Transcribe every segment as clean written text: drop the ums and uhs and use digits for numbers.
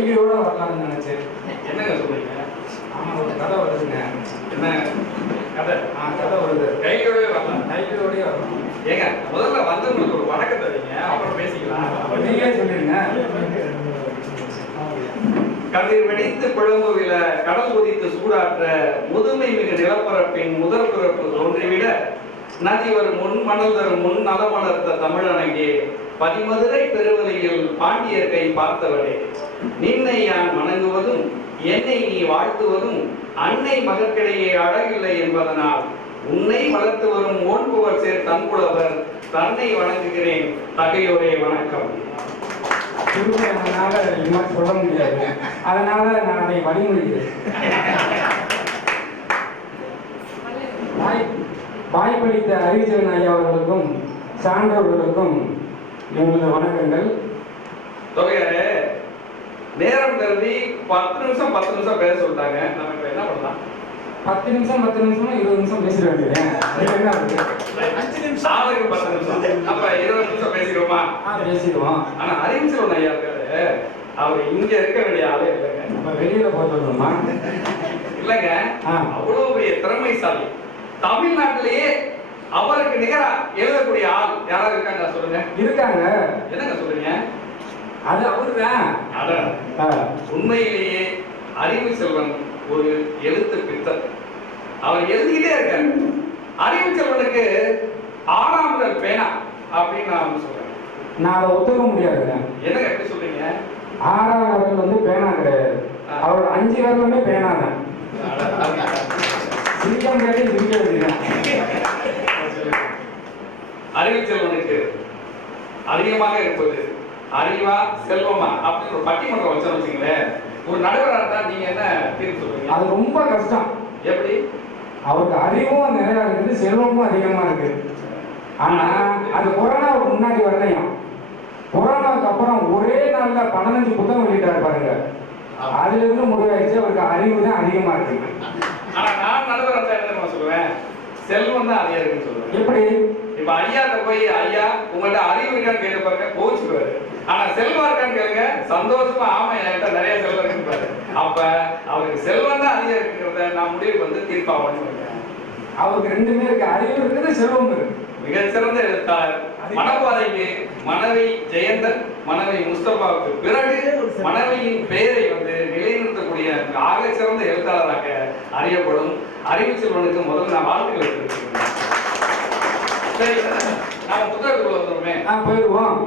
கைலியோட வரலாம்னு நினைச்சேன். என்னங்க சொல்றீங்க? ஆமா, ஒரு கதை வருதுங்க. என்ன கதை? கதை வருது. கைலியோடவே வரலாம். கைலியோடய வரலாம். ஏங்க முதல்ல வந்தவங்களுக்கு ஒரு வணக்கம் தரீங்க, அப்புறம் பேசிக்கலாம். நீங்களே சொல்லிருங்க. கதிர் வெடித்து குழம்புவில கடல் உதித்து சூடாற்ற முதுமை மிகு நிலப்பரப்பின் முதல் பிறப்பு தோன்றிவிட நதி வரும் முன் மணல் தரும் முன் நலமலர்த்த தமிழனங்கே பதிமதுரை பெருவலையில் பாண்டியர் கை பார்த்தவளே, நின்னை யான் வணங்குவதும் என்னை நீ வாழ்த்துவதும் அன்னை மகற்கிடையே அழகில்லை என்பதனால் உன்னை வளர்த்து வரும் ஓன்புவர் சேர் தன்புலவர் தன்னை வணங்குகிறேன் தகையோரே வணக்கம். என்னால் இது மாதிரி சொல்ல முடியாது, அதனால நான் அதை வழிமொழிகிறேன். வாய்ப்பளித்த அறிவிச்சவன் ஐயா அவர்களுக்கும் சான்றோர்களுக்கும் எங்களது வணக்கங்கள். தொகையாரே, நேரம் கருதி 10 நிமிஷம் பேச சொல்லிட்டாங்க. நம்ம இப்ப என்ன பண்ணலாம்? 10 நிமிஷம் 20 நிமிஷம் பேசிட வேண்டியது. 5 நிமிஷம் 10 நிமிஷம் அப்ப 20 நிமிஷம் பேசிடுவோமா? பேசிடுவோம். ஆனா அறிவிச்சவன் ஐயா இருக்காரு, அவர் இங்க இருக்க வேண்டிய ஆளே இல்லைங்க. நம்ம வெளியில போட்டு வரணுமா? இல்லைங்க, அவ்வளவு பெரிய திறமைசாலி. தமிழ்நாட்டிலேயே அவருக்கு நிகரா எழுதக்கூடிய ஆள் யாராவது இருக்காங்க சொல்லுங்க. இருக்காங்க. என்னங்க சொல்றீங்க? அது அவருதான். உண்மையிலேயே அறிவு செல்வன் ஒரு எழுத்து பித்தர். அவர் எழுதிக்கிட்டே இருக்காரு. அறிவு செல்வனுக்கு 6ஆம் விரல் பேனா அப்படின்னு நான் சொல்றேன். நான் அதை ஒத்துக்க முடியாதுங்க. என்னங்க எப்படி சொல்றீங்க? 6ஆம் விரல் வந்து பேனா கிடையாது, அவரோட 5 விரலுமே பேனா தான். சிரிக்கம் கேட்டு சிரிக்க. அறிவு செல்வனுக்கு அதிகமாக இருப்பது அறிவா செல்வமா அப்படின்னு ஒரு பட்டிமன்றம் வச்சோம் வச்சுங்களேன். ஒரு நடுவராக இருந்தா நீங்க என்ன தீர்ப்பு சொல்றீங்க? அது ரொம்ப கஷ்டம். எப்படி? அவருக்கு அறிவும் நிறைய இருக்குது, செல்வமும் அதிகமா இருக்கு. ஆனா அது கொரோனாவுக்கு முன்னாடி வரலையும், கொரோனாவுக்கு அப்புறம் ஒரே நாள்ல 15 புத்தகம் வெளியிட்டாரு பாருங்க. அதுல இருந்து முடிவாயிடுச்சு அவருக்கு அறிவு தான் அதிகமா இருக்கு. ஆனா நான் நடுவராக என்ன சொல்லுவேன்? செல்வம் தான் அதிகம் இருக்குன்னு சொல்லுவேன். எப்படி? இப்ப ஐயாட்ட போய் ஐயா உங்கள்ட்ட அறிவு இருக்கான்னு கேட்டு பாருங்க, கோச்சுக்குவாரு. ஆனா செல்வம் இருக்கான்னு கேளுங்க, சந்தோஷமா ஆமா என்கிட்ட நிறைய செல்வம் இருக்குன்னு. அப்ப அவருக்கு செல்வம் தான் அதிகம் இருக்குங்கிறத நான் முடிவுக்கு வந்து தீர்ப்பாகணும்னு சொல்றேன். அவருக்கு 2மே இருக்கு, அறிவு இருக்குது, செல்வம் இருக்கு. மிகச்சிறந்த எழுத்தாளர். மணப்பாறைக்கு மனைவி ஜெயந்தன், மனைவி முஸ்தபாவுக்கு பிறகு மனைவியின் பெயரை வந்து நிலைநிறுத்தக்கூடிய ஆக சிறந்த எழுத்தாளராக அறியப்படும் அறிவு செல்வனுக்கு முதல்ல நான் வாழ்த்துக்களை தெரிவிச்சுக்கிறேன். சரி, நாம புத்தகத்துக்குள்ள வந்துருமே. போயிடுவோம்.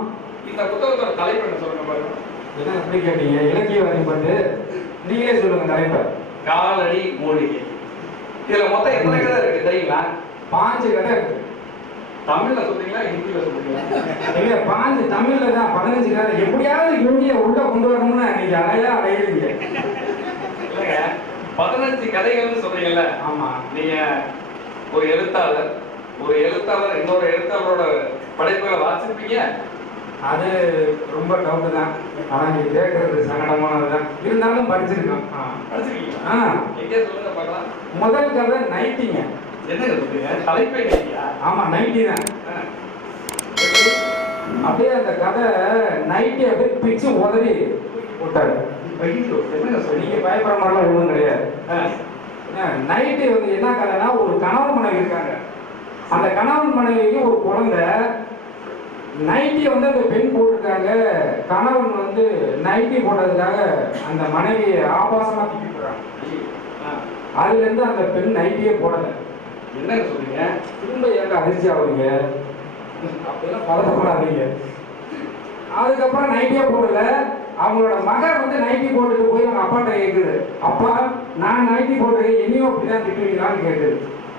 இந்த புத்தகத்தோட தலைப்பு என்ன சொல்லுங்க பாருங்க. என்ன எப்படி கேட்டீங்க? இலக்கிய வழிபட்டு நீங்களே சொல்லுங்க தலைப்பை. காலடி மூலிகை. இதுல மொத்தம் எத்தனை கதை இருக்கு தெரியுங்களா? 5 கதை இருக்கு. தமிழ்ல சொல்றீங்களா ஹிந்தியில சொல்றீங்களா? இல்ல 5 தமிழ்ல தான், 15 கதை. எப்படியாவது ஹிந்தியை உள்ள கொண்டு வரணும்னு நீங்க அலையிறீங்க. இல்லைங்க, 15 கதைகள்னு சொல்றீங்கல்ல. ஆமா. நீங்க ஒரு எழுத்தாளர் இன்னொரு எழுத்தாளரோட படைப்புகளை வாசிப்பீங்க. அது ரொம்ப டவுட் தான். ஆனா நீங்க கேட்கறது சங்கடமானதுதான். இருந்தாலும் படிச்சிருக்கோம். படிச்சிருக்கீங்களா? எங்கே சொல்லுங்க பார்க்கலாம். முதல் கதை நைட்டிங்க. என்னங்க சொல்றீங்க? தலைப்பே நைட்டியா? ஆமா, நைட்டி தான். அப்படியே அந்த கதை நைட்டி அப்படியே பிச்சு உதறி போட்டாரு. நீங்க பயப்படுற மாதிரிலாம் ஒன்றும் கிடையாது. நைட்டு வந்து என்ன கதைனா, ஒரு கணவன் மனைவி இருக்காங்க. அந்த கணவன் மனைவிக்கு ஒரு குழந்தை. நைட்டியை வந்து அந்த பெண் போட்டிருக்காங்க. கணவன் வந்து நைட்டி போட்டதுக்காக அந்த மனைவியை ஆபாசமா திட்டிடுறாங்க. அதுல இருந்து அந்த பெண் நைட்டியே போடலை. என்ன சொல்றீங்க? திரும்ப ஏங்க அதிர்ச்சி ஆகுறீங்க? அப்படிலாம் பதட்டப்படாதீங்க. அதுக்கப்புறம் நைட்டியே போடல. அவங்களோட மகன் வந்து நைட்டி போட்டுட்டு போய் அவங்க அப்பாட்ட கேட்குது, அப்பா நான் நைட்டி போட்டிருக்கேன், என்னையும் அப்படிதான் திட்டுவீங்களான்னு கேட்குது.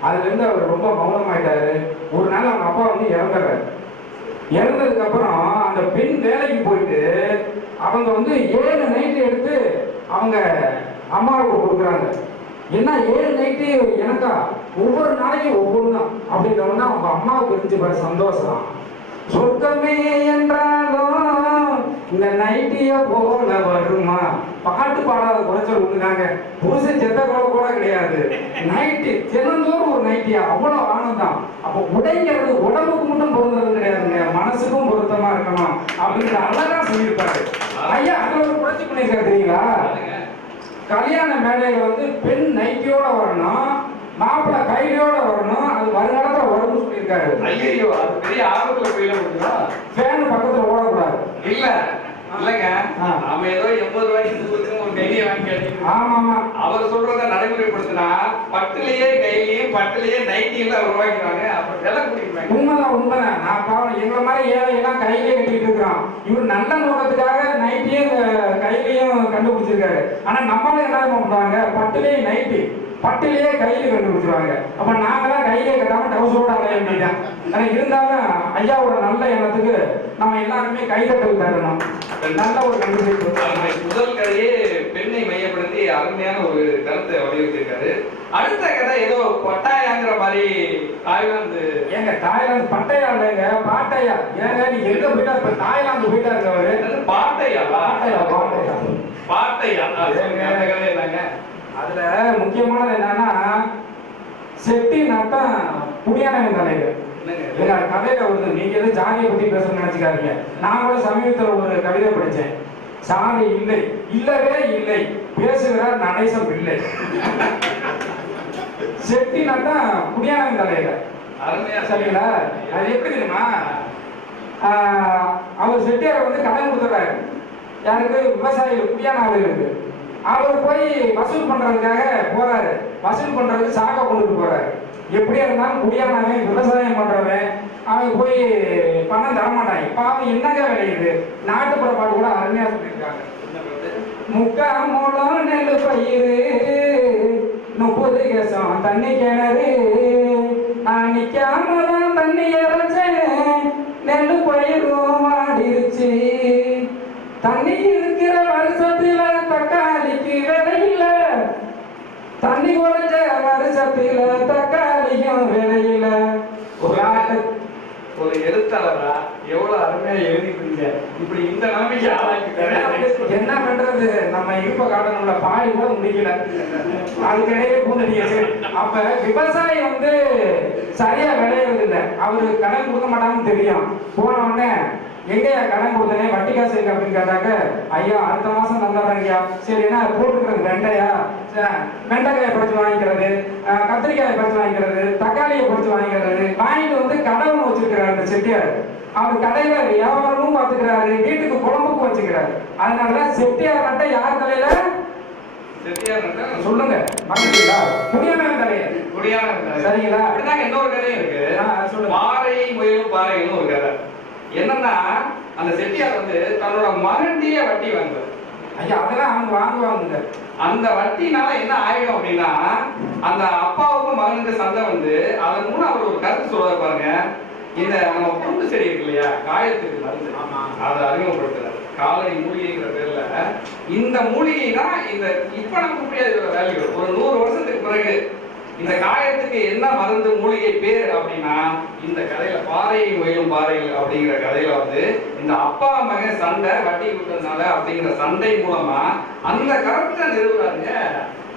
அதுல இருந்து அவர் ரொம்ப மௌனமாயிட்டாரு. ஒரு நாள் அவங்க அப்பா வந்து இறந்துறாரு. இறந்ததுக்கு அப்புறம் அந்த பெண் வேலைக்கு போயிட்டு அவங்க வந்து 7 நைட்டு எடுத்து அவங்க அம்மாவுக்கு கொடுக்குறாங்க. என்ன 7 நைட்டு எனக்கா? ஒவ்வொரு நாளைக்கும் ஒவ்வொன்று தான் அப்படின்றவனா அவங்க அம்மாவுக்கு இருந்துச்சு பாரு சந்தோஷம். சொர்க்கமே என்றாலும் இந்த நைட்டிய போல வருமா? பாட்டு பாடாத குறைச்சல் ஒண்ணுதாங்க. புருஷன் செத்த கூட கிடையாது. நைட்டு தினந்தோறும் ஒரு நைட்டியா, அவ்வளவு ஆனந்தம். அப்ப உடைங்கிறது உடம்புக்கு மட்டும் பொருந்தது கிடையாதுங்க, மனசுக்கும் பொருத்தமா இருக்கணும் அப்படிங்கிற அழகா சொல்லியிருப்பாரு. ஐயா அதுல ஒரு புரட்சி பண்ணிருக்காரு தெரியுங்களா? கல்யாண மேடையில வந்து பெண் நைட்டியோட வரணும், மாப்பிள்ளை கைலியோட வரணும், அது வருங்காலத்துல வரும்னு சொல்லியிருக்காரு. ஐயோ அது பெரிய ஆபத்துல போயிட முடியும். ஃபேன் பக்கத்துல ஓடக்கூடாது. இல்ல இல்லங்க, நாம ஏதோ 80 ரூபாய்க்கு ஒரு கைலியை வாங்கி அடிக்கணும். ஆமா ஆமா, அவர் சொல்றத நடைமுறைப்படுத்தினா பட்டுலயே கைலியும் பட்டுலயே நைட்டியும் உருவாக்கிடுவாங்க. அப்ப விலை குடிக்கிறாங்க. உண்மைதான் உண்மைதான். நான் பாவம் எங்களை மாதிரி ஏழை எல்லாம் கையிலே கட்டிட்டு இருக்கிறோம். இவர் நல்ல நோக்கத்துக்காக நைட்டியும் கையிலையும் கண்டுபிடிச்சிருக்காரு. ஆனா நம்மளும் என்ன பண்றாங்க, பட்டுலயே நைட்டி பட்டிலேயே கையில கண்டுபிடிச்சிருவாங்க. அப்ப நாங்களாம் கையிலே கட்டாம டவுசரோட அலைய வேண்டியதான். ஆனா இருந்தாலும் ஐயாவோட நல்ல எண்ணத்துக்கு நம்ம எல்லாருமே கைதட்டல் தரணும். நல்ல ஒரு கண்டுபிடிப்பு. முதல் கதையே பெண்ணை மையப்படுத்தி அருமையான ஒரு கருத்தை வலியுறுத்திருக்காரு. அடுத்த கதை ஏதோ பட்டாயாங்கிற மாதிரி தாய்லாந்து. ஏங்க தாய்லாந்து பட்டையா இல்லைங்க, பாட்டையா. ஏங்க நீ எங்க போயிட்டா? இப்ப தாய்லாந்து போயிட்டாரு அவரு. பாட்டையா பாட்டையா பாட்டையா பாட்டையா அந்த கதை என்னங்க? அதுல முக்கியமானது என்னன்னா, செட்டி நாட்டம் புடியானவன் தலைவர். எங்க கதையில வருது. நீங்க எதுவும் ஜாதியை பத்தி பேசணும்னு நினைச்சுக்காதீங்க. நான் கூட சமீபத்தில் ஒரு கவிதை படிச்சேன். சாதி இல்லை, இல்லவே இல்லை, பேசுகிறார் நடேசம் இல்லை. செட்டி நாட்டம் புடியானவன் தலைவர். சரிங்களா? அது எப்படி தெரியுமா? அவர் செட்டியார் வந்து கடன் கொடுத்துறாரு. யாருக்கு? விவசாயிகள், புடியான ஆளுகளுக்கு. அவர் போய் வசூல் பண்றதுக்காக போறாரு. வசூல் பண்றதுக்கு சாக்கை கொண்டுட்டு போறாரு. எப்படியா இருந்தாலும் குடியானவன், விவசாயம் பண்றவன், அவன் போய் பணம் தரமாட்டான். இப்ப அவன் என்னங்க விளையுது? நாட்டுப்புற பாட்டு கூட அருமையா சொல்லியிருக்காங்க. முக்கா மூலம் நெல் பயிறு, 30 கேசம் தண்ணி கிணறு, நான் நிக்காமதான் தண்ணி இறைச்சேன், நெல் பயிரும் ஆடிருச்சு. தண்ணி இருக்கிற வருஷத்துல தக்காளிக்கு விலையில, தண்ணி குறைஞ்ச வருஷத்துல தக்காளிக்கும் விலையில. ஒரு எழுத்தாளரா எவ்வளவு அருமையா எழுதிக்கிறீங்க. இப்படி இந்த நிலைமைக்கு ஆளாக்கி என்ன பண்றது? நம்ம இருப்ப காட்டணும்ல, பாடி கூட முடிக்கல. அதுக்கிடையே பூந்தடிச்சு. அப்ப விவசாயி வந்து சரியா விளையறது இல்லை. அவரு கடன் கொடுக்க மாட்டாங்கன்னு தெரியும். போன உடனே எங்கயா கடன் கொடுத்தனே, வட்டி காசு இருக்கு அப்படின்னு கேட்டாக்க, ஐயா அடுத்த மாசம் தந்துடுறேங்கய்யா. சரி, என்ன போட்டுக்கிறது? வெண்டையா? வெண்டைக்காயை பறிச்சு வாங்கிக்கிறது, கத்திரிக்காயை பறிச்சு வாங்கிக்கிறது, தக்காளியை பறிச்சு வாங்கிக்கிறது. வாங்கிட்டு வந்து கடை ஒன்று வச்சிருக்கிறாரு அந்த செட்டியார். அவர் கடையில வியாபாரமும் பார்த்துக்கிறாரு, வீட்டுக்கு குழம்புக்கும் வச்சுக்கிறாரு. அதனாலதான் செட்டியார் நட்டை யார் தலையில? செட்டியார் நட்டை சொல்லுங்க, மறந்துட்டீங்களா? குடியானவன் தலையில. குடியானவன். சரிங்களா? அப்படிதான் இன்னொரு கதையும் இருக்கு. சொல்லுங்க. பாறை முயலும் பாறைன்னு ஒரு கதை. என்னன்னா, அந்த செட்டியார் வந்து தன்னோட மகன்டியே வட்டி வாங்குவார். ஐயா அதெல்லாம் அவங்க வாங்குவாங்க. அந்த வட்டினால என்ன ஆயிடும் அப்படின்னா, அந்த அப்பாவுக்கும் மகனுக்கு சண்டை வந்து அதன் மூலம் அவர் ஒரு கருத்து சொல்றாரு பாருங்க. இந்த நம்ம பூண்டு செடி இருக்கு இல்லையா, காயத்துக்கு மருந்து, அதை அறிமுகப்படுத்துறாரு. காலனி மூலிகைங்கிற பேர்ல இந்த மூலிகை தான் இந்த இப்ப நமக்கு புரியாது வேல்யூ. ஒரு 100 வருஷத்துக்கு பிறகு இந்த காயத்துக்கு என்ன மருந்து மூலிகை பேர் அப்படின்னா, இந்த கதையில பாறை முயலும் பாறைகள் அப்படிங்கிற கதையில வந்து இந்த அப்பா மகன் சண்டை வட்டி கொடுத்ததுனால அப்படிங்கிற சண்டை மூலமா அந்த கருத்தை நிறுவுறாங்க.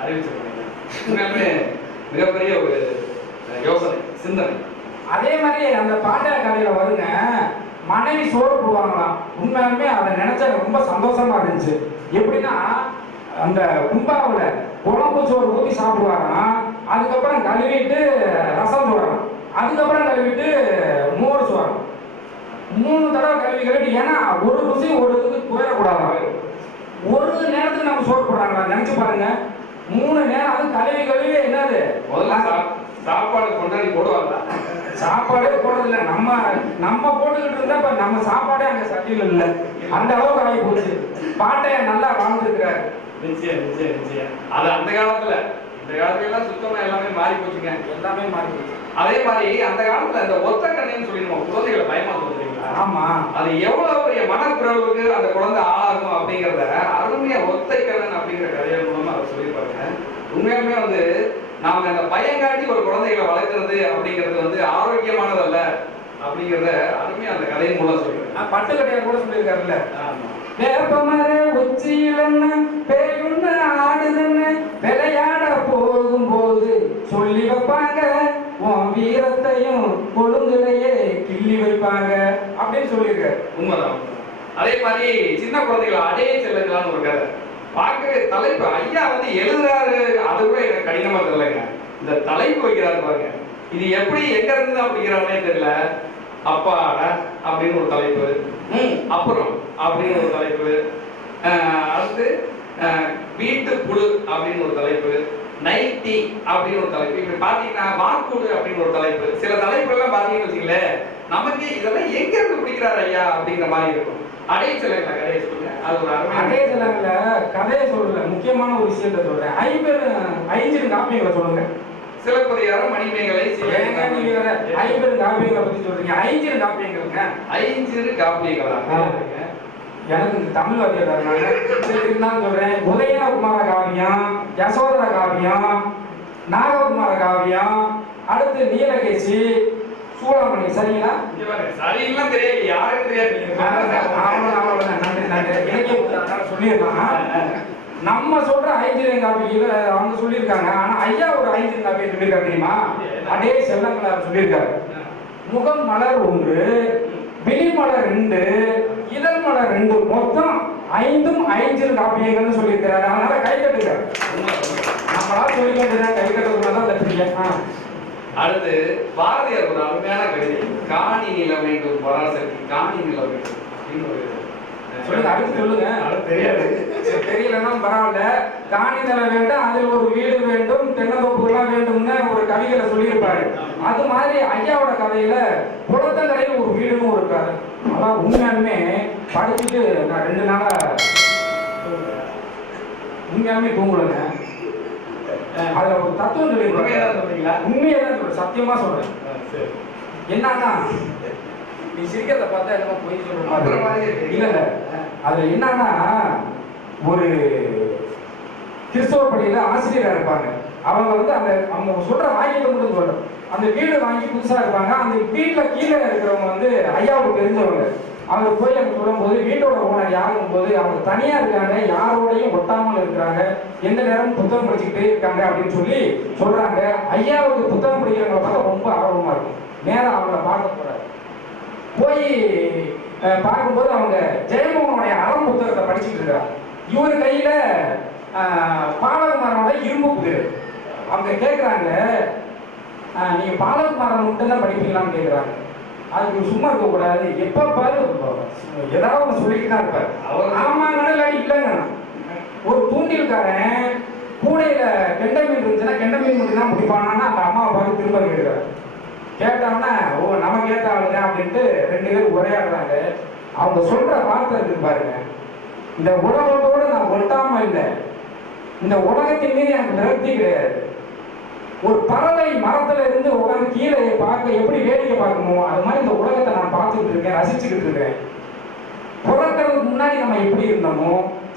அறிவிச்சிருக்காங்க. மிகப்பெரிய ஒரு யோசனை, சிந்தனை. அதே மாதிரி அந்த பாண்டிய கதையில வருங்க, மனைவி சோறு போடுவாங்களாம். உண்மையாலுமே அதை நினைச்சா ரொம்ப சந்தோஷமா இருந்துச்சு. எப்படின்னா, அந்த கும்பாவுல குழம்பு சோறு ஊற்றி சாப்பிடுவாராம். அதுக்கப்புறம் கழுவிட்டு ரசம் சோறாம். அதுக்கப்புறம் கழுவிட்டு மோர் சோறாம். 3 தடவை கழுவிட்டு. ஏன்னா ஒரு ருசி ஒரு இதுக்கு போயிடக்கூடாது. ஒரு நேரத்துக்கு நம்ம சோறு போடுறாங்களா நினைச்சு பாருங்க. 3 நேரம் அது கழுவி என்னது சாப்பாடு கொண்டாடி போடுவாங்க. சாப்பாடே போடுறதில்ல. நம்ம போட்டுக்கிட்டு இருந்தா இப்ப நம்ம சாப்பாடே அங்க சட்டியில் இல்லை. அந்த அளவுக்கு ஆகி போச்சு. பாட்டைய நல்லா வாழ்ந்துருக்கிறாரு. நிச்சயம். அது அந்த காலத்துல, இந்த காலத்துல எல்லாம் சுத்தமா எல்லாமே மாறி போச்சுங்க. எல்லாமே மாறி போச்சு. அதே மாதிரி அந்த காலத்துல இந்த ஒத்த கண்ணுன்னு சொல்லி நம்ம குழந்தைகளை பயமா சொல்றீங்களா? ஆமா. அது எவ்வளவு பெரிய மனப்பிறவுக்கு அந்த குழந்தை ஆளாகும் அப்படிங்கிறத அருமையா ஒத்தை கண்ணன் அப்படிங்கிற கதைகள் மூலமா அவர் சொல்லியிருப்பாங்க. உண்மையாலுமே வந்து நாம இந்த பயங்காட்டி ஒரு குழந்தைகளை வளர்க்கறது அப்படிங்கிறது வந்து ஆரோக்கியமானதல்ல அப்படிங்கிறத அருமையா அந்த கதையின் மூலம் சொல்லியிருக்கேன். பட்டுக்கட்டையார் கூட சொல்லியிருக்காருல்ல, வேப்பமர உச்சியிலன்னு பேயுன்னு ஆடுதுன்னு விளையாட போகும்போது சொல்லி வைப்பாங்க, உன் வீரத்தையும் கொழுந்துலையே கிள்ளி வைப்பாங்க அப்படின்னு சொல்லியிருக்காரு. உண்மைதான். அதே மாதிரி சின்ன குழந்தைகள் அடைய செல்லுங்களான்னு ஒரு கதை பார்க்கவே தலைப்பு ஐயா வந்து எழுதுறாரு, அது கூட எனக்கு கடினமா தெரியலங்க. இந்த தலைப்பு வைக்கிறாரு பாருங்க, இது எப்படி எங்க இருந்து தான் பிடிக்கிறாருன்னே தெரியல. அப்பாட அப்படின்னு ஒரு தலைப்பு, அப்புறம் அப்படின்னு ஒரு தலைப்பு, அடுத்து வீட்டு புழு அப்படின்னு ஒரு தலைப்பு, நைட்டி அப்படின்னு ஒரு தலைப்பு. இப்படி பாத்தீங்கன்னா வாக்குடு அப்படின்னு ஒரு தலைப்பு. சில தலைப்பு எல்லாம் பாத்தீங்கன்னு வச்சுங்களேன், நமக்கு இதெல்லாம் எங்க இருந்து பிடிக்கிறாரு ஐயா அப்படிங்கிற மாதிரி இருக்கும். அடைய சிலங்கள கதையை சொல்லுங்க, அது ஒரு அருமை. அடைய சிலங்கள கதையை சொல்லல, முக்கியமான ஒரு விஷயத்த சொல்றேன். ஐம்பெரும் காப்பியங்களை சொல்லுங்க. சிலப்பதிகாரம், மணிமேகலை, ஐம்பெரும் காப்பியங்களை பத்தி சொல்றீங்க. ஐஞ்சிறு காப்பியங்களுங்க. ஐஞ்சிறு காப்பியங்களா? எனக்கு தமிழ் வாத்தியார் இருந்தாலும் சொல்றேன். உதயகுமார காவியம், யசோதர காவியம், நாககுமார காவியம், அடுத்து நீலகேசி, சூடாமணி. சரிங்களா? சரிங்களா? தெரியாது, யாருக்கும் தெரியாது. சொல்லிடலாம். நம்ம சொல்ற ஐந்திரம் காப்பியில அவங்க சொல்லியிருக்காங்க. ஆனா ஐயா ஒரு ஐந்திரம் காப்பியை சொல்லியிருக்காரு தெரியுமா? அதே செல்லங்களார் சொல்லியிருக்காரு. முகம் மலர் 1, வெளிமலர் 2, இதழ் மலர் 2, மொத்தம் 5ம் ஐந்திரம் காப்பியங்கள்னு சொல்லியிருக்கிறாரு. அதனால கை கட்டுங்க. நம்மளால சொல்லிக்க வேண்டியதான், கை கட்டுறதுனால தப்பிக்க. அடுத்து பாரதியார் ஒரு அருமையான கவிதை, காணி நிலம் வேண்டும் பராசக்தி, காணி நிலம் வேண்டும் அப்படின்னு ஒரு சொல்லுங்க. அடுத்து சொல்லுங்க. தெரியாது, தெரியலன்னா பரவாயில்ல. காணி நிலம் வேண்டும், அதில் ஒரு வீடு வேண்டும், தென்னந்தோப்புகள்லாம் வேண்டும்னு ஒரு கவிதையில சொல்லியிருப்பாரு. அது மாதிரி ஐயாவோட கதையில குளத்தங்கரையில் ஒரு வீடுன்னு ஒரு இருக்காரு. அதான் உண்மையாலுமே படிச்சுட்டு நான் 2 நாளா உண்மையாலுமே தூங்கலைங்க. அதுல ஒரு தத்துவம் சொல்லியிருப்பாங்க. உண்மையை தான் சொல்றேன், சத்தியமா சொல்றேன். என்னன்னா, நீ சிரிக்கிறத பார்த்தா என்னமோ போய் சொல்ற இல்ல. அதுல என்னன்னா, ஒரு கிறிஸ்தவ பள்ளியில ஆசிரியரா இருப்பாங்க. அவங்க வந்து அவங்க சொல்ற வாக்கியத்தை மட்டும் சொல்றோம். அந்த வீடு வாங்கி புதுசா இருப்பாங்க. அந்த வீட்டுல கீழே இருக்கிறவங்க வந்து ஐயாவுக்கு தெரிஞ்சவங்க. அவர் போய் அவங்க சொல்லும் போது, வீட்டோட ஓனர் யாருக்கும் போது அவங்க தனியா இருக்காங்க, யாரோடையும் ஒட்டாமல் இருக்கிறாங்க, எந்த நேரமும் புத்தகம் படிச்சுக்கிட்டே இருக்காங்க அப்படின்னு சொல்லி சொல்றாங்க. ஐயாவுக்கு புத்தகம் படிக்கிறவங்களை பார்த்தா ரொம்ப ஆர்வமா இருக்கும். நேரம் அவங்கள பார்க்க போறாரு. போய் பார்க்கும்போது அவங்க ஜெயமோகனுடைய அறம் புத்தகத்தை படிச்சுட்டு இருக்காங்க. இவர் கையில பாலகுமாரனோட இரும்பு புதிர். அவங்க கேட்குறாங்க, நீங்க பாலகுமாரன் மட்டும் தான் படிப்பீங்களான்னு கேட்குறாங்க. அதுக்கு சும்மா இருக்கக்கூடாது, எப்போ பாரு ஏதாவது ஒன்று சொல்லிட்டு தான் இருப்பார். அவர் ஆமாங்க இல்லைங்க. ஒரு தூண்டில்காரன் கூடையில கெண்டை மீன் இருந்துச்சுன்னா கெண்டை மீன் மட்டும் தான் முடிப்பானா அந்த அம்மாவை பார்த்து திரும்ப கேட்குறாரு. கேட்டோம்னா ஓ நமக்கு ஏற்ற ஆளுங்க அப்படின்ட்டு 2 பேரும் உரையாடுறாங்க. அவங்க சொல்ற வார்த்தை இருக்கு பாருங்க, இந்த உலகத்தோடு நான் ஒட்டாம இல்லை, இந்த உலகத்தின் மீது எனக்கு நிறுத்தி கிடையாது. ஒரு பறவை மரத்துல இருந்து உட்காந்து கீழே பார்க்க எப்படி வேடிக்கை பார்க்கணுமோ அது மாதிரி இந்த உலகத்தை நான் பார்த்துக்கிட்டு இருக்கேன், ரசிச்சுக்கிட்டு இருக்கேன். பிறக்கிறதுக்கு முன்னாடி நம்ம எப்படி இருந்தோமோ,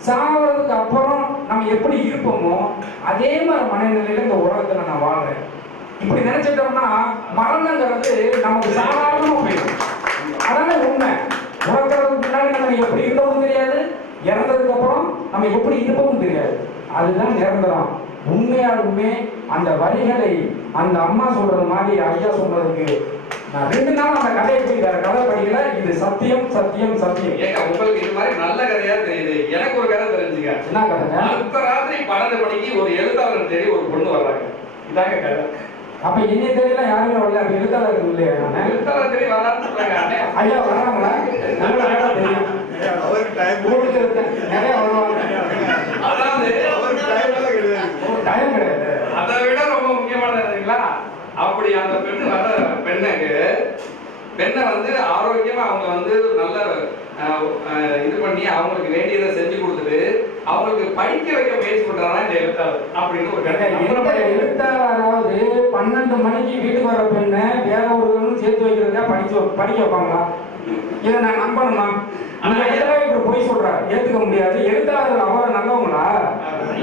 சாவறதுக்கு அப்புறம் நம்ம எப்படி இருப்போமோ அதே மாதிரி மனநிலையில இந்த உலகத்துல நான் வாழ்றேன். இப்படி நினைச்சிட்டோம்னா மரணங்கிறது நமக்கு சாதாரணமா போயிடும். அதான உண்மை. பிறக்கிறதுக்கு முன்னாடி நம்ம எப்படி இருந்தோம்னு தெரியாது, இறந்ததுக்கு அப்புறம் நம்ம எப்படி இருப்போம்னு தெரியாது. அதுதான் நிரந்தரம். உண்மையாலுமே அந்த வரிகளை அந்த அம்மா சொல்றது மாதிரி ஐயா சொன்னதுக்கு நான் 2 நாள் அந்த கதையை போய் வேற கதை படிக்கல. இது சத்தியம் சத்தியம் சத்தியம். ஏங்க உங்களுக்கு இது மாதிரி நல்ல கதையா தெரியுது. எனக்கு ஒரு கதை தெரிஞ்சுங்க. என்ன கதை? அடுத்த ராத்திரி 12 மணிக்கு ஒரு எழுத்தாளர் தேடி ஒரு பொண்ணு வர்றாங்க. இதாங்க கதை. அப்ப இன்னைக்கு தெரியல யாருமே வரல. அப்ப எழுத்தாளர் இல்லையா? எழுத்தாளர் தேடி வரான்னு சொல்றாங்க. ஐயா வராங்களா? தெரியும். அவருக்கு டைம் நிறைய வருவாங்க. அதாவது டைம் கிடையாது. அதை விட ரொம்ப முக்கியமானது, அப்படி அந்த பெண்ணு வர பெண்ணை வந்து ஆரோக்கியமா அவங்க வந்து நல்ல இது பண்ணி அவங்களுக்கு வேண்டியதை செஞ்சு கொடுத்துட்டு அவங்களுக்கு படிக்க வைக்க முயற்சி பண்றாங்க இந்த எழுத்தாளர் அப்படின்னு ஒரு கதை. எழுத்தாளராவது 12 மணிக்கு வீட்டுக்கு வர பெண்ணை வேற ஒரு சேர்த்து வைக்கிறதுக்கா படிக்க வைப்பாங்களா? இதை நான் நம்பணுமா? ஆனா எழுத்தாளர் போய் சொல்றாரு, ஏத்துக்க முடியாது. எழுத்தாளர் அவர் நல்லவங்களா?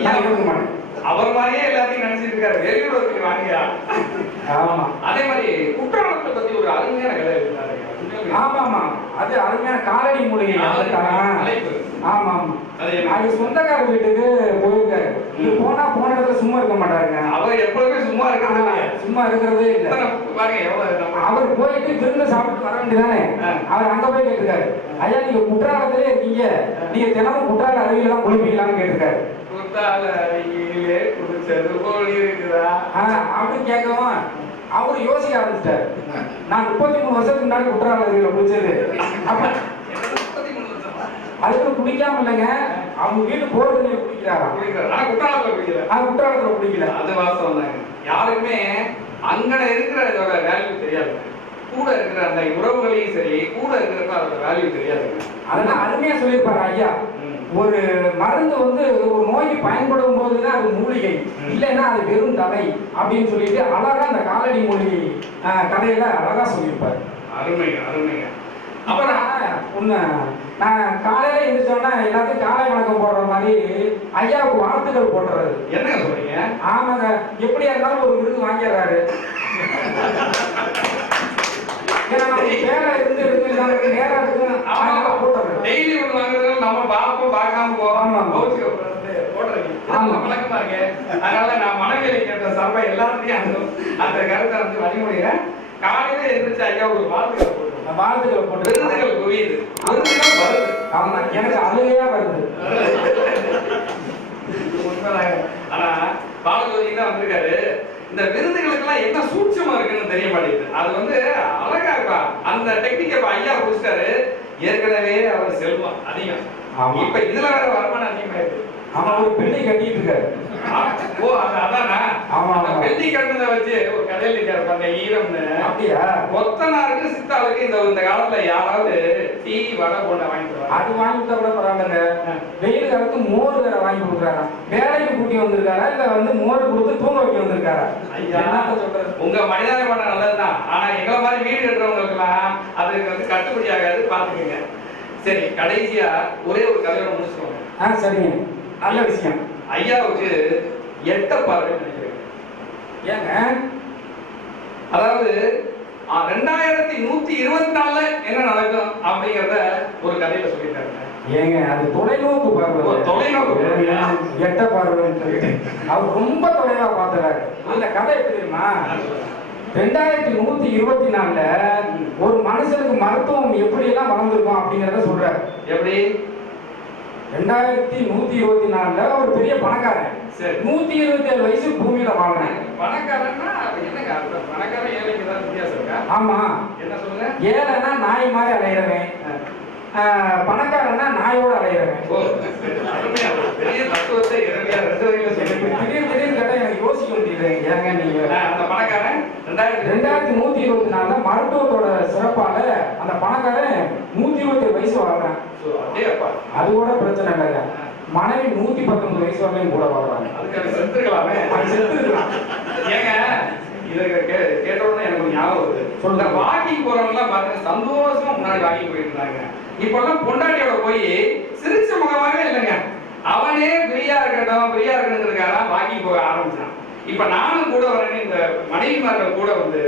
ஏத்துக்க மாட்டேன். அவர் மாதிரியே எல்லாத்தையும் நினைச்சிட்டு இருக்காரு. வெளியூருக்கு வாங்கியா. ஆமா. அதே மாதிரி குற்றாலத்தை பத்தி ஒரு அருமையான கதை எழுதினாரு. ஆமா ஆமா, அது அருமையான காலடி மூலிகை. ஆமா ஆமா, அது சொந்தக்கார வீட்டுக்கு போயிருக்காரு. போனா போன இடத்துல சும்மா இருக்க மாட்டாருங்க. அவர் எப்பவுமே சும்மா இருக்கிறது சும்மா இருக்கிறதே இல்லை. பாருங்க எவ்வளவு அவர் போயிட்டு விருந்து சாப்பிட்டு வர வேண்டியதானே. அவர் அங்க போய் கேட்டிருக்காரு, ஐயா நீங்க குற்றாலத்திலே இருக்கீங்க, நீங்க தினமும் குற்றால அருவியில தான் குளிப்பீங்களான்னு கேட்டிருக்காரு. குற்றால அருவியிலே குளிச்சது போல் இருக்குதா அப்படின்னு கேட்கவும் அவரு யோசிக்க ஆரம்பிச்சிட்டாரு. நான் 33 வருஷத்துக்கு முன்னாடி குற்றால அருவியில குளிச்சது. அப்ப அதுக்கு குடிக்காம இல்லைங்க, அவங்க வீட்டு போர் தண்ணியை குடிக்கிறாராம். குற்றாலத்துல குடிக்கல. அது வாஸ்தவம் தாங்க. யாருக்குமே அங்கன இருக்கிற அதோட வேல்யூ தெரியாது. கூட இருக்கிற அந்த உறவுகளையும் சரி, கூட இருக்கிறப்ப அதோட வேல்யூ தெரியாதுங்க. அதெல்லாம் அருமையா சொல்லியிருப்பாரு ஐயா. ஒரு மருந்து வந்து ஒரு நோய்க்கு பயன்படும் போதுதான் அது மூலிகை, இல்லைன்னா அது வெறும் தலை அப்படின்னு சொல்லிட்டு அழகா அந்த காலடி மூலிகை கதையில அழகா சொல்லியிருப்பாரு. அருமைங்க அருமைங்க. அப்புறம் ஒண்ணு, நான் காலையில எழுந்திரிச்சோன்னா எல்லாத்தையும் காலை வணக்கம் போடுற மாதிரி ஐயாவுக்கு வாழ்த்துக்கள் போடுறது. என்னங்க சொல்றீங்க? ஆமாங்க, எப்படியா இருந்தாலும் ஒரு விருது வாங்கிடுறாரு. ஏன்னா நமக்கு வேலை இருந்து நமக்கு நேரம் இருக்கு, போட்டுறது. டெய்லி ஒன்று வாங்குறது நம்ம பார்ப்போம், பார்க்காம போவோம். போடுறீங்க வழக்கமா இருக்கு. அதனால நான் மனவேலை கேட்ட சபை எல்லாத்தையும் அந்த கருத்தை வந்து வழிமுறையில காலையில எந்திரிச்சு ஐயா ஒரு வாழ்த்துக்கள் போட்டு விருதுகள் குவியுது. விருதுகள் வருது. ஆமா, எனக்கு அழுகையா வருது. ஆனா பாலஜோதி தான் வந்திருக்காரு. இந்த விருதுகளுக்கெல்லாம் என்ன சூட்சமா இருக்குன்னு தெரிய மாட்டேங்குது. அது வந்து அழகா இருக்கா அந்த டெக்னிக்கை ஐயா புடிச்சிட்டாரு. ஏற்கனவே அவர் செல்வம் அதிகம், இப்ப இதுல வேற வருமானம் அதிகமாயிருக்கு. ஆமா, ஒரு பெண்ணை கட்டிட்டு இருக்காரு. ஓ அதானா? ஆமா, பெண்ணி கட்டினதை வச்சு ஒரு கடையில் இருக்காரு ஈரம்னு. அப்படியா? கொத்தனாருக்கு சித்தாளுக்கு இந்த காலத்துல யாராவது டீ வடை போண்ட வாங்கிட்டு அது வாங்கி கொடுத்தா கூட பரவாயில்லைங்க. வெயில் காலத்துக்கு மோர் வேற வாங்கி கொடுக்குறாரா? வேலைக்கு கூட்டி வந்திருக்காரா இல்ல வந்து மோர் கொடுத்து தூங்க வைக்க வந்திருக்காரா? உங்க மனிதாபிமானம் நல்லதுதான். ஆனா எங்களை மாதிரி வீடு கட்டுறவங்களுக்கு எல்லாம் அதுக்கு வந்து கட்டுப்படி ஆகாது, பாத்துக்கோங்க. சரி, கடைசியா ஒரே ஒரு கதையோட முடிச்சுக்கோங்க. சரிங்க, நல்ல விஷயம். ஐயாவுக்கு எட்ட பார்வை நினைக்கிறேன். ஏங்க, அதாவது 2124 என்ன நடக்கும் அப்படிங்கறத ஒரு கதையில சொல்லிட்டாங்க. ஏங்க, அது தொலைநோக்கு பார்வை. தொலைநோக்கு எட்ட பார்வை அவர் ரொம்ப தொலைவா பார்த்துறாரு. அந்த கதை எப்படி தெரியுமா? 2124 ஒரு மனுஷனுக்கு மருத்துவம் எப்படி எல்லாம் வளர்ந்துருக்கும் அப்படிங்கறத சொல்றாரு. எப்படி? 2124 ஒரு பெரிய பணக்காரன் 127 வயசு பூமியில வாழ்றேன். பணக்காரன்னா என்னங்க அர்த்தம்? பணக்காரன் ஏழைக்கு ஏதாவது வித்தியாசம் இருக்கா? ஆமா. என்ன சொல்லுங்க? ஏழைன்னா நாய் மாதிரி அலையிறவன், பணக்காரன்னா நாயோட அலையிறவன். பெரிய தத்துவத்தை திடீர்னு கேட்டா எனக்கு யோசிக்க முடியல. ஏங்க நீங்க அந்த பணக்காரன் 2124 மருத்துவத்தோட சிறப்பால அந்த பணக்காரன் 127 வயசு வாழ்றேன். அது கூட பிரச்சனை இல்லைங்க. மனைவி 119 வயசு வரையும் கூட வாழ்றாங்க. அதுக்கு செத்துருக்கலாமே. ஏங்க இதை கேட்ட உடனே எனக்கு ஞாபகம் வருது. சொல்ற வாக்கிங் போறவங்க எல்லாம் பாருங்க, சந்தோஷமா முன்னாடி வாக்கிங் போயிட்டு இருந்தாங்க. இப்ப எல்லாம் பொண்டாட்டியோட போய் சிரிச்ச முகமாவே இல்லைங்க. அவனே ஃப்ரீயா இருக்கணுங்கிறதுக்காக வாக்கிங் போக ஆரம்பிச்சான். இப்ப நானும் கூட வரேன்னு இந்த மனைவிமார்கள் கூட வந்து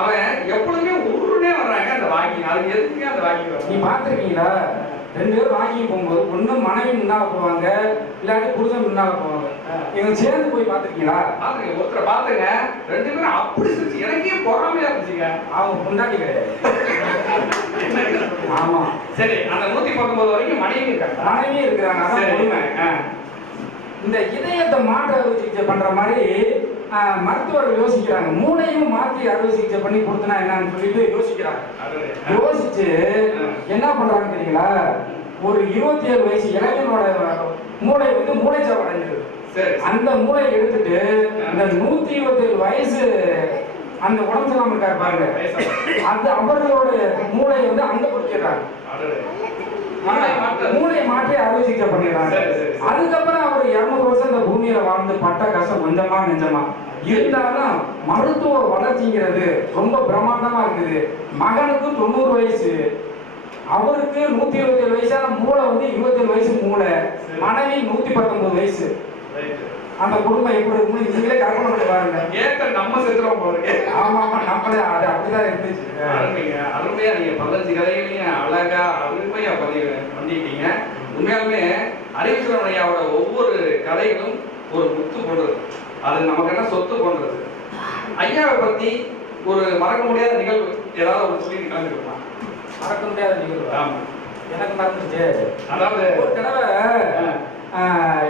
அவன் எப்பொழுதுமே உருனே வர்றாங்க அந்த வாக்கிங். அதுக்கு எதுக்குங்க அந்த வாக்கிங்? நீ பாத்துருக்கீங்களா? 2 பேரும் வாக்கிங் போகும்போது ஒண்ணு மனைவி முன்னால போவாங்க, இல்லாட்டி புருஷன் முன்னால போவாங்க. இவங்க சேர்ந்து போய் பாத்துருக்கீங்களா? பாத்துருங்க, ஒருத்தரை பாத்துங்க. 2 பேரும் அப்படி சிரிச்சு எனக்கே பொறாமையா இருந்துச்சுங்க. அவங்க பொண்டாட்டி கிடையாது. ஆமா. சரி, அந்த 119 வரைக்கும் மனைவி இருக்காங்க. மனைவி இருக்கிறாங்க. அதான் உண்மை. இந்த இதயத்தை மாற்று அறுவை சிகிச்சை பண்ற மாதிரி மருத்துவர்கள் யோசிக்கிறாங்க. மூளையும் மாற்றி அறுவை சிகிச்சை பண்ணி கொடுத்தனா என்னன்னு சொல்லிட்டு யோசிக்கிறாங்க. யோசிச்சு என்ன பண்றாங்க தெரியுங்களா? ஒரு 27 வயசு இளைஞனோட மூளை வந்து மூளைச்சாவு அடைஞ்சிருக்கு. அந்த மூளை எடுத்துட்டு அந்த 127 வயசு அந்த உடம்பு சொல்லாம இருக்காரு பாருங்க, அந்த அவர்களோட மூளை வந்து அங்க கொடுக்கிறாங்க. மூளையை மாற்றி அறுவை சிகிச்சை பண்ணிடுறாங்க. அதுக்கப்புறம் அவர் 200 வருஷம் இந்த பூமியில வாழ்ந்து பட்ட கஷ்டம் கொஞ்சமா நெஞ்சமா இருந்தாலும் மருத்துவ வளர்ச்சிங்கிறது ரொம்ப பிரம்மாண்டமா இருக்குது. மகனுக்கு 90 வயசு, அவருக்கு 127 வயசான மூளை வந்து 27 வயசு மூளை, மனைவி 119 வயசு. அந்த குடும்பம் எப்படி இருக்குன்னு நீங்களே கற்பனை பண்ணி பாருங்க. ஏத்த நம்ம செத்துறோம் போறீங்க. ஆமா ஆமா, நம்மளே அது அப்படிதான் இருந்துச்சு. அருமையா நீங்க 15 கதைகளையும் அழகா அருமையா பண்ணிட்டீங்க. உண்மையாலுமே அறிவுசுரன் ஐயாவோட ஒவ்வொரு கதைகளும் ஒரு முத்து போன்றது. அது நமக்கு என்ன சொத்து போன்றது. ஐயாவை பத்தி ஒரு மறக்க முடியாத நிகழ்வு ஏதாவது ஒரு சொல்லி கிளம்பிருக்கலாம். மறக்க முடியாத நிகழ்வு. ஆமா, எனக்கு மறந்துச்சு. அதாவது ஒரு தடவை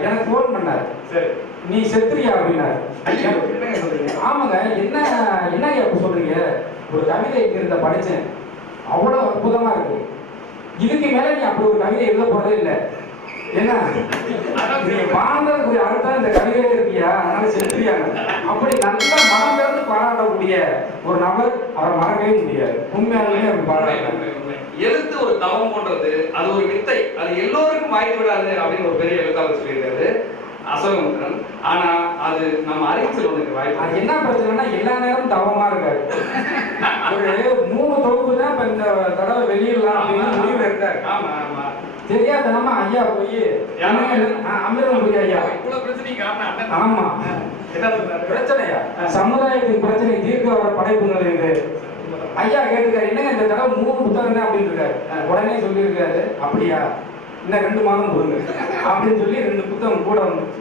எனக்கு ஃபோன் பண்ணாரு. சரி, நீ செத்துறியா அப்படின்னாரு. ஐயா என்னங்க சொல்றீங்க? ஆமாங்க, என்ன அப்படி சொல்றீங்க? ஒரு கவிதை இருந்த படிச்சேன், அவ்வளவு அற்புதமா இருக்கு. இதுக்கு மேல நீ அப்படி ஒரு கவிதை எழுத போறதே இல்லை. ஏன்னா நீ வாழ்ந்ததுக்குரிய அர்த்தம் இந்த கவிதையில இருக்கியா, அதனால செத்துறியாங்க. அப்படி நல்ல மனம் திறந்து பாராட்டக்கூடிய ஒரு நபர், அவரை மறக்கவே முடியாது. உண்மையாலுமே அப்படி பாராட்டுறாங்க. எழுத்து ஒரு தவம் போன்றது, அது ஒரு வித்தை, அது எல்லோருக்கும் வாய்ப்பு விடாது அப்படின்னு ஒரு பெரிய எழுத்தாளர் சொல்லியிருக்காரு அசோகமுத்திரன். ஆனா அது நம்ம அறிவிச்சலுக்கு வாய்ப்பு. அது என்ன பிரச்சனைனா எல்லா நேரமும் தவமா இருக்காரு. ஒரு 3 தொகுப்பு தான் இப்ப இந்த தடவை வெளியிடலாம் அப்படின்னு முடிவுல இருக்காரு. ஆமா ஆமா, தெரியாதனமா ஐயா போய் அமிர்தபுரி ஐயா இவ்வளவு பிரச்சனைக்கு காரணம் அண்ணன். ஆமா, என்ன சொல்றாரு? பிரச்சனையா சமுதாயத்தின் பிரச்சனை தீர்க்க வர படைப்புகள் இருக்கு. ஐயா கேட்டுக்காரு, என்னங்க இந்த தடவை 3 புத்தகம் தான் அப்படின்னு இருக்காரு. உடனே சொல்லியிருக்காரு, அப்படியா இன்னும் 2 மாதம் கொடுங்க அப்படின்னு சொல்லி 2 புத்தகம் கூட வந்துச்சு.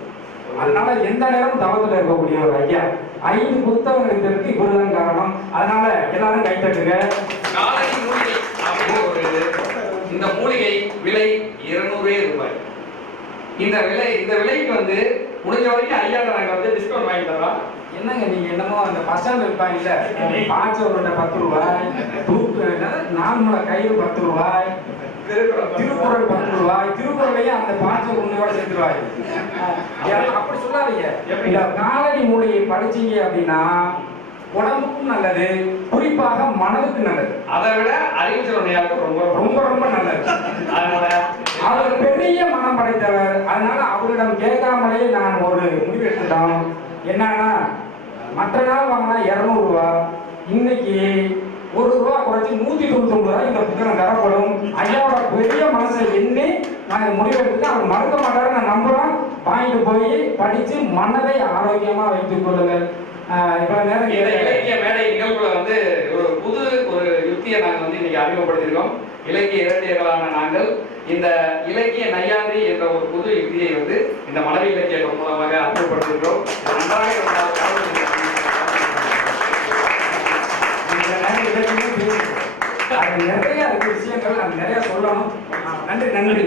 அதனால எந்த நேரம் தவத்துல இருக்கக்கூடிய ஒரு ஐயா 5 புத்தகம் எடுத்ததுக்கு இவருதான் காரணம். அதனால எல்லாரும் கை தட்டுங்க. காலடி மூலிகை அப்படின்னு ஒரு இது. இந்த மூலிகை விலை 200 ரூபாய். இந்த விலைக்கு வந்து முடிஞ்ச வரைக்கும் ஐயா நாங்க வந்து டிஸ்கவுண்ட் வாங்கி தரோம். என்னங்க நீங்க என்னமோ அந்த பஸ் ஸ்டாண்ட் இருப்பாங்க இல்ல, பாச்சவரோட 10 ரூபாய், நார்மலா கயிறு 10 ரூபாய், திருக்குறள் 10 ரூபாய், திருக்குறளையும் அந்த பாச்ச உண்மையோட சேர்த்துருவாய். அப்படி சொல்லாதீங்க. இந்த காலடி மூலிகையை படிச்சீங்க அப்படின்னா உடம்புக்கும் நல்லது, குறிப்பாக மனதுக்கு நல்லது. அதை விட அறிவுச்சலுக்கு ரொம்ப ரொம்ப ரொம்ப நல்லது. அதனால அவர் பெரிய மனம் படைத்தவர். அதனால அவரிடம் கேட்காமலே நான் ஒரு முடிவு எடுத்துட்டோம். என்னன்னா, மற்ற நாள் வாங்கினா 200 ரூபா, இன்னைக்கு 1 ரூபா குறைச்சி 199 ரூபாய் இந்த புத்தகம் தரப்படும். ஐயாவோட பெரிய மனசை எண்ணி நான் முடிவெடுத்து அவர் மறுக்க மாட்டாரு, நான் நம்புறோம். வாங்கிட்டு போய் படிச்சு மனதை ஆரோக்கியமா வைத்துக் கொள்ளுங்கள். இவ்வளவு நேரம் இந்த இலக்கிய மேடை நிகழ்வுல வந்து ஒரு யுக்தியை நாங்கள் வந்து இன்னைக்கு அறிமுகப்படுத்தியிருக்கோம். இலக்கிய இரட்டையர்களான நாங்கள் இந்த இலக்கிய நையாண்டி என்ற ஒரு புது யுக்தியை வந்து இந்த மலர் இலக்கியங்கள் மூலமாக அறிமுகப்படுத்தியிருக்கிறோம். நன்றாக நிறைய விஷயங்கள் நான் நிறைய சொல்லணும். நன்றி நன்றி.